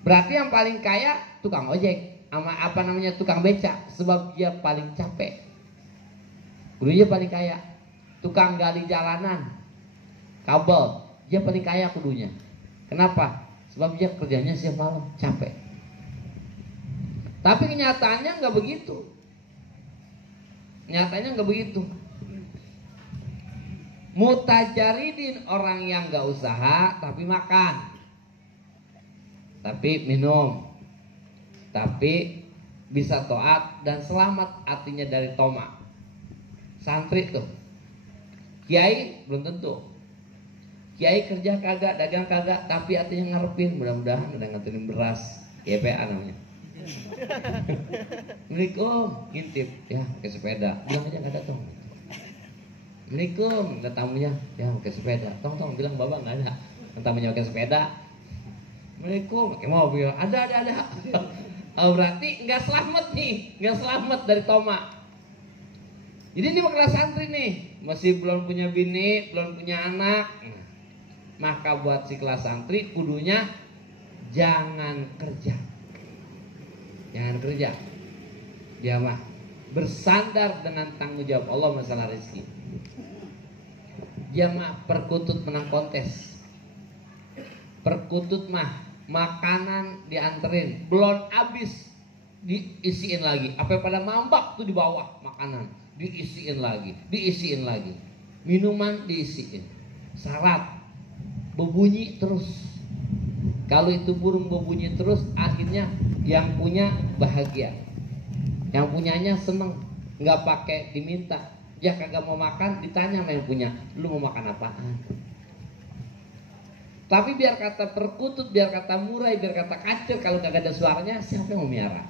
Berarti yang paling kaya tukang ojek, sama tukang beca, sebab dia paling capek. Kudunya paling kaya. Tukang gali jalanan, kabel, dia paling kaya kudunya. Kenapa? Sebab dia kerjanya siang malam, capek. Tapi kenyataannya nggak begitu. Nyatanya nggak begitu. Mutajaridin orang yang nggak usaha tapi makan, tapi minum, tapi bisa taat dan selamat, artinya dari toma. Santri tuh. Kiai belum tentu. Kiai kerja kagak, dagang kagak, tapi artinya ngarepin mudah-mudahan udah nganterin beras, YPA namanya. Assalamualaikum, ngintip, ya pakai sepeda, bilang aja nggak datang. Assalamualaikum, ada tamunya, ya pakai sepeda, tong bilang bapak nggak ada, tamunya pakai sepeda. Assalamualaikum, pakai mobil, ada. Oh, berarti nggak selamat nih, nggak selamat dari toma. Jadi ini kelas santri nih, masih belum punya bini, belum punya anak. Nah, maka buat si kelas santri kudunya jangan kerja. Jangan kerja. Dia mah bersandar dengan tanggung jawab Allah masalah rezeki. Dia mah perkutut menang kontes. Perkutut mah makanan dianterin, belum habis diisiin lagi. Apa pada mambak tuh di bawah makanan, diisiin lagi. Minuman diisiin. Syarat berbunyi terus. Kalau itu burung berbunyi terus, akhirnya yang punya bahagia, yang punyanya seneng, nggak pakai diminta. Ya kagak mau makan, ditanya sama yang punya, lu mau makan apaan? Tapi biar kata perkutut, biar kata murai, biar kata kacir, kalau kagak ada suaranya, siapa yang mau miara?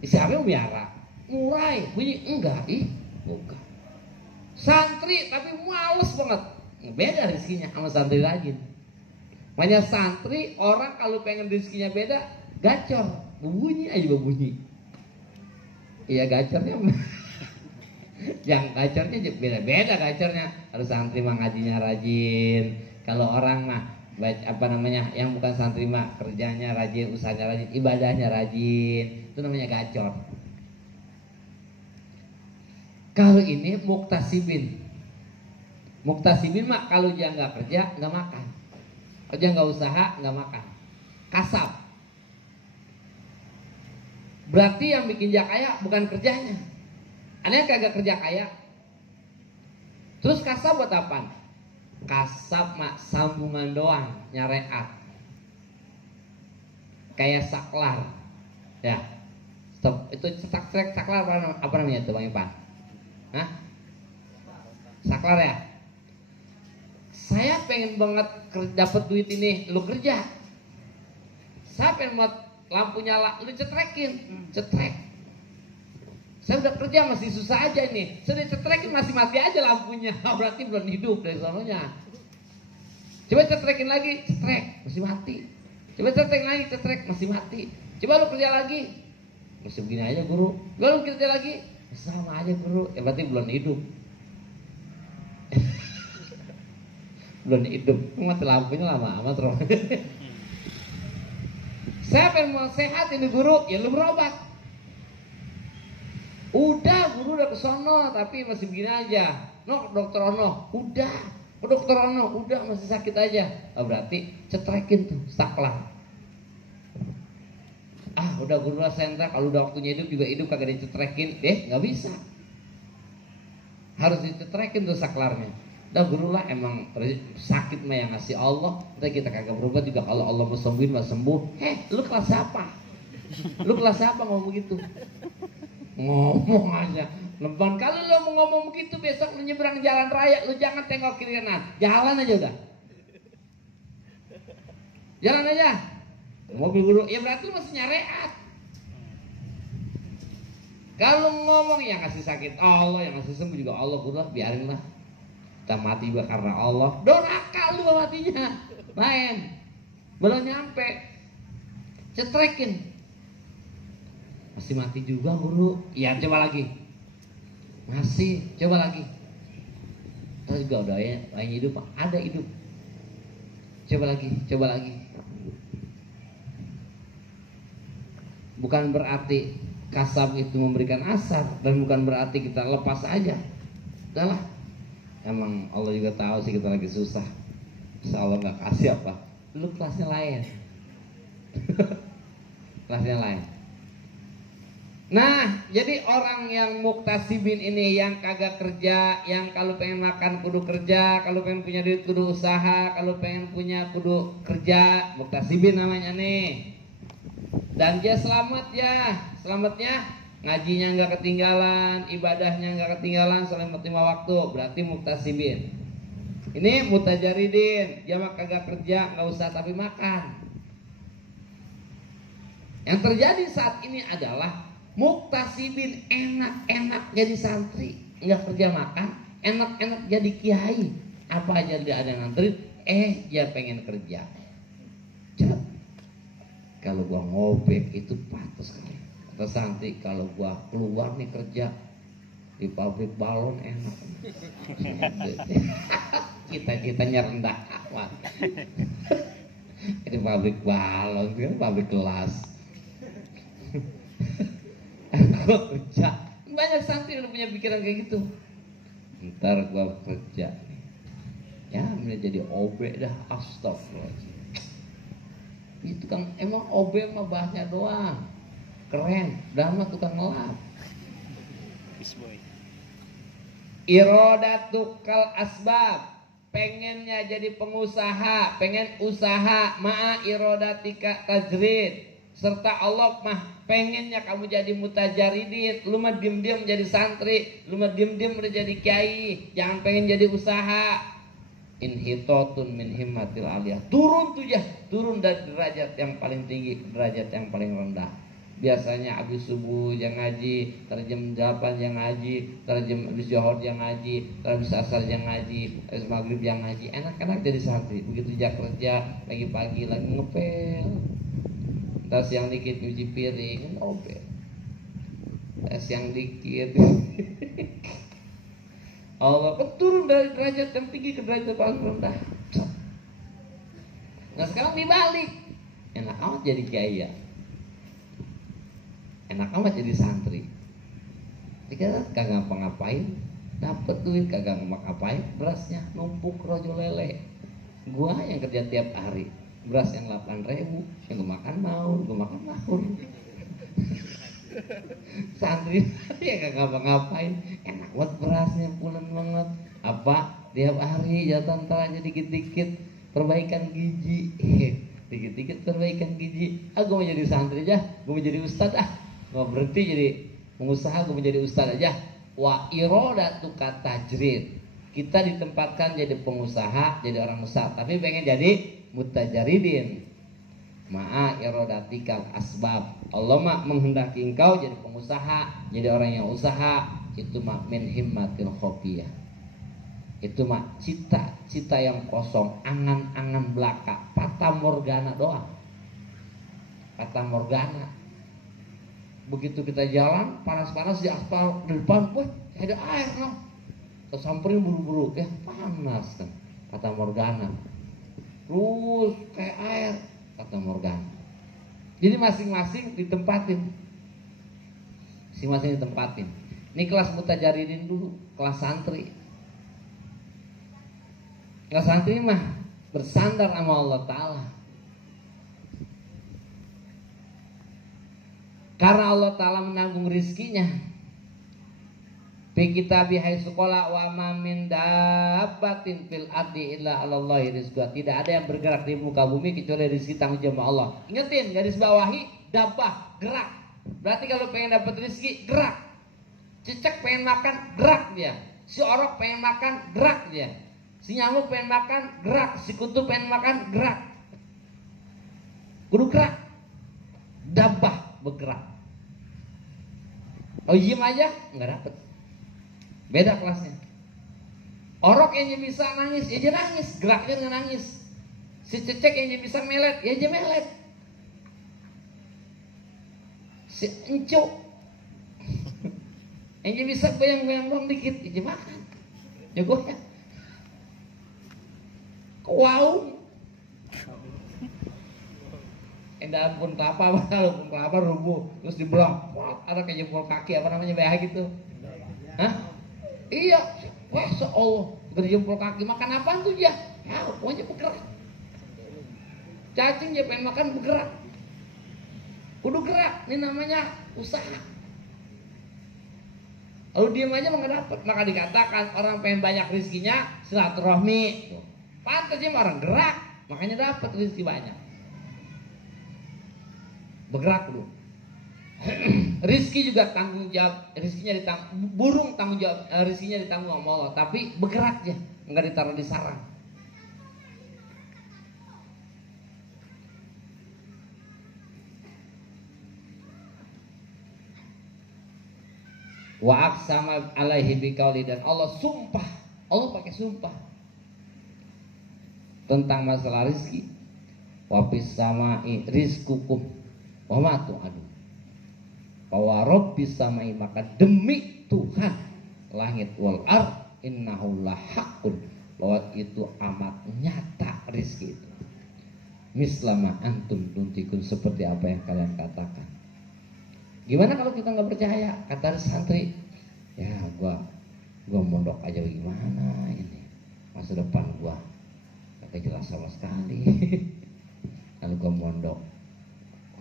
Siapa yang mau miara? Murai, bunyi enggak, bukan. Santri tapi males banget. Beda rezekinya sama santri rajin. Banyak santri orang kalau pengen rezekinya beda, gacor, berbunyi aja berbunyi. Iya gacornya. Yang gacornya beda-beda gacornya. Harus santri mah ngajinya rajin. Kalau orang mah yang bukan santri mah kerjanya rajin, usahanya rajin, ibadahnya rajin. Itu namanya gacor. Kalau ini muktasibin. Muktasibin mah kalau dia nggak kerja nggak makan. Kalau dia nggak usaha nggak makan. Kasab. Berarti yang bikin dia kaya bukan kerjanya. Aneh kagak kerja kaya. Terus kasab buat apa? Kasab mah sambungan doang, nyareat. Kayak saklar. Ya. Stop. Itu saklar apa namanya itu Bang Ipan? Hah? Saklar ya? Saya pengen banget dapat duit ini, lu kerja. Saya pengen buat lampu nyala, lu cetrekin, cetrek. Saya udah kerja masih susah aja nih. Saya udah cetrekin masih mati aja lampunya. Berarti belum hidup dari sononya. Coba cetrekin lagi, cetrek, masih mati. Coba cetrekin lagi, cetrek, masih mati. Coba lu kerja lagi, masih begini aja guru. Coba lu kerja lagi, sama aja guru. Ya berarti belum hidup. Belum hidup. Mati lampunya lama amat roh. Saya pengen mau sehat ini guru, ya lu berobat. Udah guru udah kesono tapi masih begini aja. No dokter Ono, udah. Dokter Ono, udah masih sakit aja. Oh, berarti cetrekin tuh saklar. Udah guru lah sentra, kalau udah waktunya hidup juga hidup kagak dicetrekin, nggak bisa. Harus dicetrekin tuh saklarnya. Udah guru lah emang sakit mah yang ngasih Allah. Kita kagak berubah juga kalau Allah mau sembuhin mah sembuh. Lu kelas apa? Lu kelas apa ngomong begitu? Ngomong aja. Leban kalau lo mau ngomong begitu besok lu nyebrang jalan raya, lu jangan tengok kiri kanan, jalan aja udah. Jalan aja. Mobil guru, ya berarti lu masih nyareat. Kalau ngomong yang ngasih sakit Allah, yang ngasih sembuh juga Allah, udah biarin lah. Kita mati juga karena Allah. Doraka lu matinya. Main. Belum nyampe. Cetrekin. Masih mati juga guru. Iya, coba lagi. Masih, coba lagi. Terus juga udah ya, lain hidup, ada hidup. Coba lagi, coba lagi. Bukan berarti kasab itu memberikan asar, dan bukan berarti kita lepas aja. Udahlah. Emang Allah juga tahu sih kita lagi susah. Insya Allah nggak kasih apa. Lu kelasnya lain. Kelasnya lain. Nah, jadi orang yang muktasibin ini, yang kagak kerja, yang kalau pengen makan kudu kerja, kalau pengen punya duit kudu usaha, kalau pengen punya kudu kerja, muktasibin namanya nih. Dan dia selamat ya. Selamatnya ngajinya nggak ketinggalan, ibadahnya nggak ketinggalan, selamat 5 waktu, berarti muktasibin. Ini mutajaridin, dia mah kagak kerja, nggak usah tapi makan. Yang terjadi saat ini adalah muktasibin enak-enak jadi santri, nggak kerja makan, enak-enak jadi kiai. Apa aja dia ada yang nganterin, dia pengen kerja. Coba. Kalau gua ngobek itu patus kali. Kata santri, kalau gua keluar nih kerja di pabrik balon enak. Cita-citanya rendah amat. Di pabrik balon, kan pabrik kelas. Gua kerja. Banyak santri udah punya pikiran kayak gitu. Ntar gua kerja. Ya, jadi OB dah, astagfirullah. Itu kan emang OB mah bahasnya doang. Keren, dan mah tukang ngelap. Irodatukal asbab, pengennya jadi pengusaha, pengen usaha, ma'a irodatika tajrid, serta Allah mah pengennya kamu jadi mutajaridin. Lu mah diem-diem jadi santri, lu mah diem-diem udah jadi kiai, jangan pengen jadi usaha. Inhitatun min himmatil aliyah, turun tuh ya, turun dari derajat yang paling tinggi ke derajat yang paling rendah. Biasanya habis subuh yang ngaji, jam 8 yang ngaji, jam habis zuhur yang ngaji, habis asar yang ngaji, habis maghrib yang ngaji. Enak-enak jadi santri. Begitu dia kerja, lagi pagi lagi ngepel, tas yang dikit cuci piring, ngopel, tas yang dikit. Allah turun dari derajat yang tinggi ke derajat paling rendah. Nah sekarang dibalik, enak amat jadi kiai ya, enak amat jadi santri. Jika kagak ngapa-ngapain, dapat duit kagak ngapa-ngapain, berasnya numpuk rojo lele. Gua yang kerja tiap hari, beras yang 8.000, yang gue makan mau, gue makan mahur. Santri ya kagak ngapa-ngapain, enak banget berasnya, pulen banget. Apa tiap hari jatah aja dikit-dikit perbaikan gizi, dikit-dikit perbaikan gizi. Gue mau jadi santri aja, gue mau jadi ustad gue berhenti jadi pengusaha, gue mau jadi ustad aja. Wa irodatu katajrid, kita ditempatkan jadi pengusaha, jadi orang usaha, tapi pengen jadi mutajaridin. Ma'a irodatikal asbab, Allah mak menghendaki engkau jadi pengusaha, jadi orang yang usaha. Itu mak min himmatil khofiyah, itu mak cita-cita yang kosong, angan-angan belaka, fata morgana doang, fata morgana. Begitu kita jalan panas-panas di aspal depan, wah ada air noh, kesamperin buru-buru, panas kan, fata morgana. Terus kayak air, kata morgana. Jadi masing-masing ditempatin. Masing-masing ditempatin. Ini kelas mutajaridin dulu, kelas santri. Kelas santri mah bersandar sama Allah Ta'ala. Karena Allah Ta'ala menanggung rizkinya. Fi kitabi haitsu qala wa ma min dabbatin fil ardi illa 'alallahi rizquha. Tidak ada yang bergerak di muka bumi kecuali rezeki tanggung jawab Allah. Ingetin, garis bawahi, dabbah, gerak. Berarti kalau pengen dapat rezeki, gerak. Cicak pengen makan, gerak dia. Si orok pengen makan, gerak dia. Si nyamuk pengen makan, gerak. Si kutu pengen makan, gerak. Kudu gerak. Dabbah, bergerak. Oh diem aja nggak dapet. Beda kelasnya. Orok yang bisa nangis, ya dia nangis, geraknya nggak nangis. Si Cecek yang bisa melet, ya dia melet. Si Enco yang bisa goyang-goyang dong dikit, ya dia makan. Jagonya. Wow. Endah pun kelapa rubuh, terus dibelah, ada kayak jempol kaki apa namanya BH gitu. Hah? Iya, wah seolah berjempol kaki makan apa tuh dia? Ya, pokoknya bergerak. Cacing dia pengen makan bergerak. Udah gerak, ini namanya usaha. Lalu diam aja nggak dapat, maka dikatakan orang pengen banyak rezekinya silaturahmi. Pantasnya orang gerak, makanya dapat rezeki banyak. Bergerak dulu. Rizki juga tanggung jawab, rizkinya ditanggung, burung tanggung jawab, rizkinya ditanggung sama Allah, tapi bergerak ya, nggak ditaruh di sarang. Wa aqsama alaihi biqauli, dan Allah sumpah, Allah pakai sumpah tentang masalah rizki. Wa fis samai rizqukum wa ma tu'adun. Wa rabbis samai, maka demi Tuhan langit wal ard innahu lahaqqun, bahwa itu amat nyata rizki itu. Mislama antum tuntikun, seperti apa yang kalian katakan. Gimana kalau kita nggak percaya? Kata santri, ya gua mondok aja gimana ini, masa depan gua kagak jelas sama sekali. Kalau gua mondok,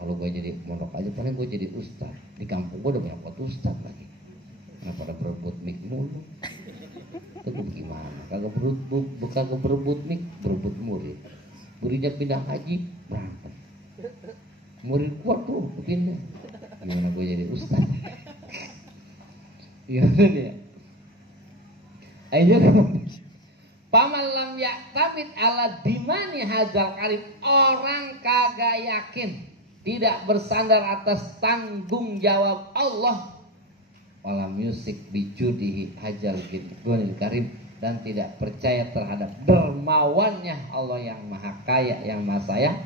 kalau gue jadi mondok aja paling gue jadi ustad. Di kampung gue udah banyak ustad lagi. Kenapa pada berebut mik mulu? Itu gimana? Kagak berebut mik, berebut murid. Muridnya pindah haji, berangkat. Murid kuat tuh, pindah. Gimana gue jadi ustad? Gimana dia? Ayo paman lam yaktabit ala dimani hadzal karim, orang kagak yakin, tidak bersandar atas tanggung jawab Allah, walam yusik bijudihi hajal ghonil karim, dan tidak percaya terhadap dermawannya Allah yang maha kaya, yang maha sayang,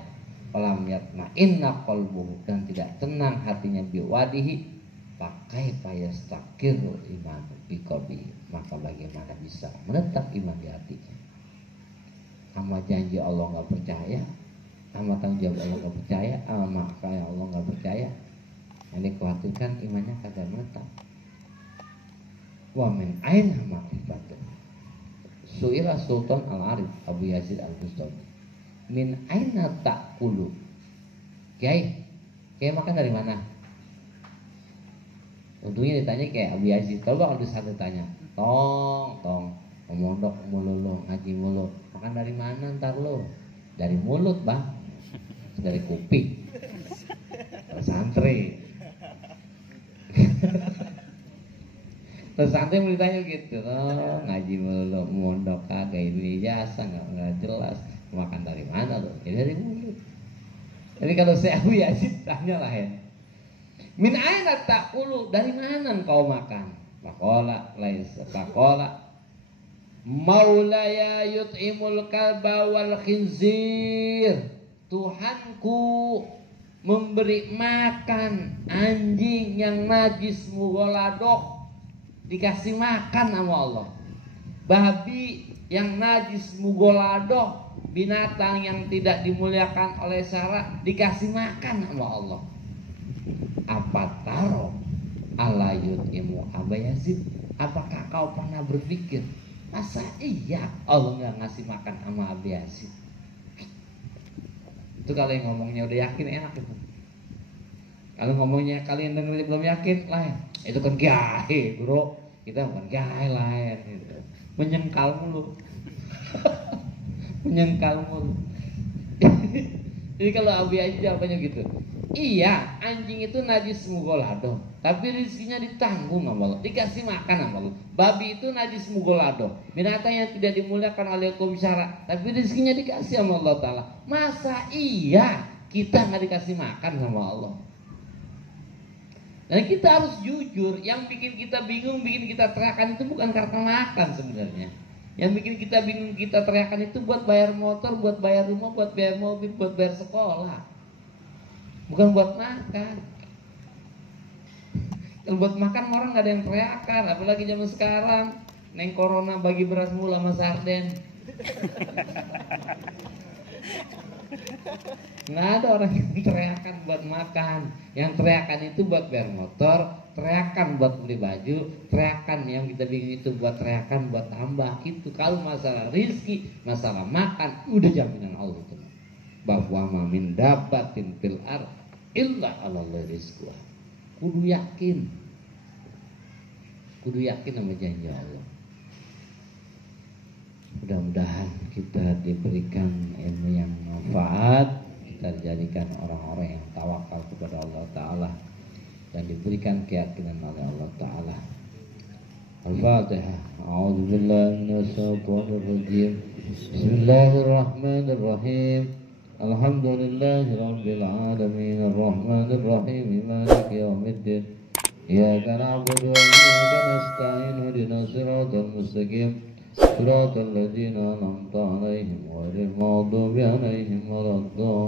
walam yatma'inna qalbuhu, dan tidak tenang hatinya biwadihi, pakai payastakirul iman biqabi, maka bagaimana bisa menetap iman di hatinya. Sama janji Allah nggak percaya, sama tanggung jawab Allah nggak percaya, sama kaya Allah nggak percaya, yang dikhawatirkan imannya kagak menetap. Wa min aina ma'rifatu. Su'ila Sultan Al-Arif Abu Yazid Al-Bustami, min aina ta'kulu. Kiai makan dari mana? Untungnya ditanya kayak Abu Yazid. Kalau bakal bisa ditanya, tong mondok mulu lo, ngaji mulu, makan dari mana ntar lo? Dari mulut bang, dari kuping, dari santri. Terus santri mau ditanya gitu, ngaji mulu, mondok kagak, ini jasa nggak jelas, makan dari mana lo? Ya dari mulut. Jadi kalau saya Abu Yazid tanya lah ya, min aina ta'kulu, dari mana engkau makan? Faqala laisa, faqala maulaya yut'imul kalba wal khinzir, Tuhanku memberi makan anjing yang najis mugoladoh, dikasih makan sama Allah. Babi yang najis mugoladoh, binatang yang tidak dimuliakan oleh syara, dikasih makan sama Allah. Apa taro ala yut'imu Aba Yazid, apakah kau pernah berpikir masa iya Allah nggak ngasih makan sama Aba Yazid? Itu kalau yang ngomongnya udah yakin enak itu. Kalau ngomongnya kalian dengerin belum yakin, lain. Itu kan gahe bro, kita bukan gahe lain gitu. Menyengkal mulu. Menyengkal mulu. Jadi kalau Abu Yazid jawabannya gitu, iya anjing itu najis mugolado, tapi rezekinya ditanggung sama Allah, dikasih makan sama Allah. Babi itu najis mugolado, binatang yang tidak dimuliakan oleh hukum syara, tapi rezekinya dikasih sama Allah Ta'ala. Masa iya kita nggak dikasih makan sama Allah? Dan kita harus jujur, yang bikin kita bingung, bikin kita teriakan itu bukan karena makan sebenarnya. Yang bikin kita bingung, kita teriakan itu buat bayar motor, buat bayar rumah, buat bayar mobil, buat bayar sekolah. Bukan buat makan. Kalau buat makan orang gak ada yang teriakan, apalagi zaman sekarang. Neng corona bagi beras mula sama sarden. Nggak ada orang yang teriakan buat makan. Yang teriakan itu buat bayar motor, teriakan buat beli baju, teriakan yang kita bingung itu buat teriakan buat tambah. Itu kalau masalah rizki, masalah makan, udah jaminan Allah tuh. Bahwa ma min dabbatin fil ard illa 'alallahi rizquha. Kudu yakin sama janji Allah. Mudah-mudahan kita diberikan ilmu yang manfaat, kita dijadikan orang-orang yang tawakal kepada Allah Ta'ala dan diberikan keyakinan oleh Allah Ta'ala. Al-Fatihah. A'udzubillahi minasyaitonir rajim. Bismillahirrahmanirrahim. Alhamdulillahirabbil alamin arrahmanir rahim maliki yaumiddin. Iyyaka na'budu wa iyyaka nasta'in ihdinas siratal mustaqim. صراط الذين أنعمت عليهم غير المغضوب عليهم ولا الضالين